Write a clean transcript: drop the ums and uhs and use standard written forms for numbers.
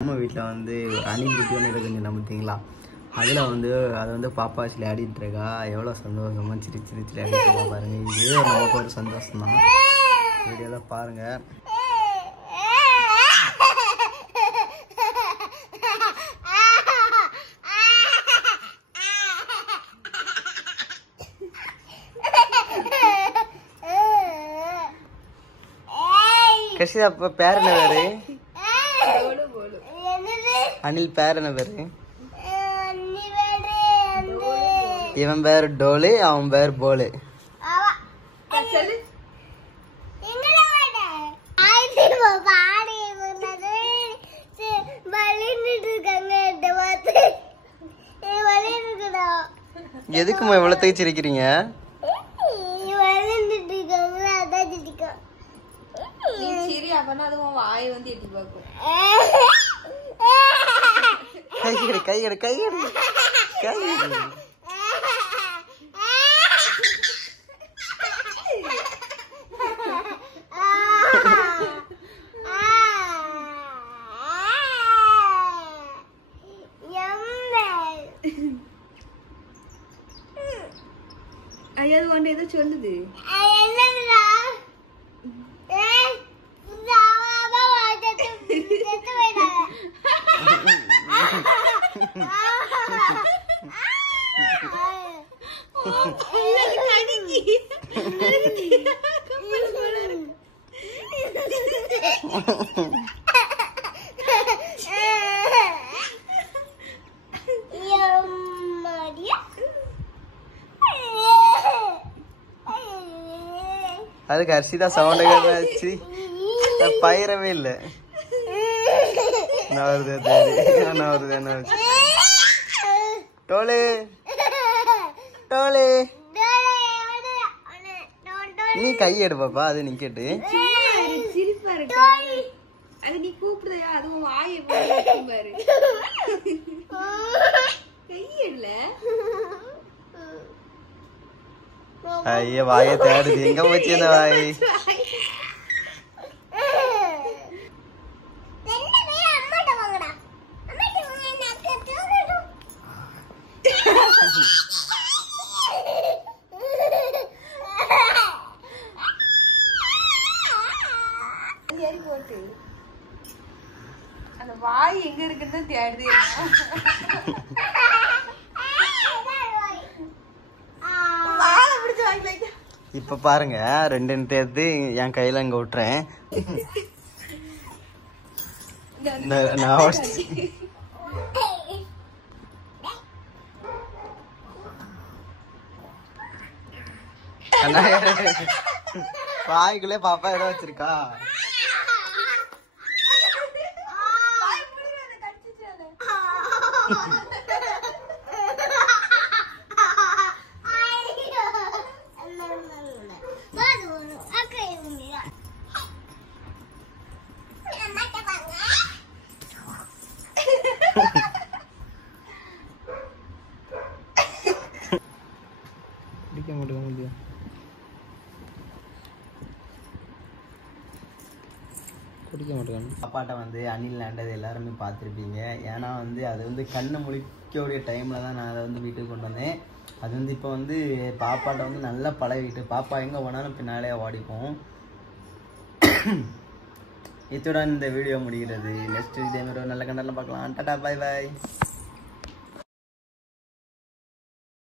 நம்ம வீட்டில் வந்து ஒரு அணில் குட்டி ஒன்று இருக்குங்க பார்த்தீங்களா, அதில் வந்து அதை வந்து பாப்பா விளையாடிட்டு இருக்கா. எவ்வளோ சந்தோஷமாக சிரிச்சு சிரிச்சு விளையாடிட்டு பாருங்க. இது நமக்கு ஒரு சந்தோஷம் தான். வீடியோலாம் பாருங்கள். கஷிதா அப்ப பேர் என்ன பேரு? அனில் பேர் என்ன பேரு? இவன் பேர் டோலு, அவன் பேர் போலு. எதுக்குமா இவ்வளவு சிரிக்கிறீங்க? கையெடு கையெடு கையெடு. ஐயா அது ஏதோ சொல்லுது. அதுக்கு ஹர்ஷிதா சவுண்ட் பயிரவே இல்லை. டோலே டோலே நீ கை எடு பாப்பா. அது நிக்கட்டு சிரிப்பா இருக்கு. அது நீ கூப்பிடுறியா? அதுவும் வாயை பாரு. கை எடுல. ஐயா வாயை தேடுது. எங்க போச்சு அந்த வாய்? அந்த வாய் எங்க இருக்குன்னு தேடுது. இப்ப பாருங்க, ரெண்டு எடுத்து என் கையில இங்க விட்டுறேன். வாய்க்குள்ளே பாப்பா இடம் வச்சிருக்கா. முடியும் குடிக்க மாட்டேங்க. பாப்பாட்ட வந்து அணில் விளையாண்டது எல்லாருமே பார்த்துருப்பீங்க. ஏன்னா வந்து அது வந்து கண்ணை முழிக்கக்கூடிய டைமில் தான் நான் அதை வந்து வீட்டுக்கு கொண்டு வந்தேன். அது வந்து இப்போ வந்து பாப்பாட்ட வந்து நல்லா பழகிட்டு பாப்பா எங்கே போனாலும் பின்னாலே ஓடிப்போம். இத்துடன் இந்த வீடியோ முடிகிறது. நெக்ஸ்ட் இதே மாதிரி நல்ல கண்டெல்லாம் பார்க்கலாம். Tata, bye bye.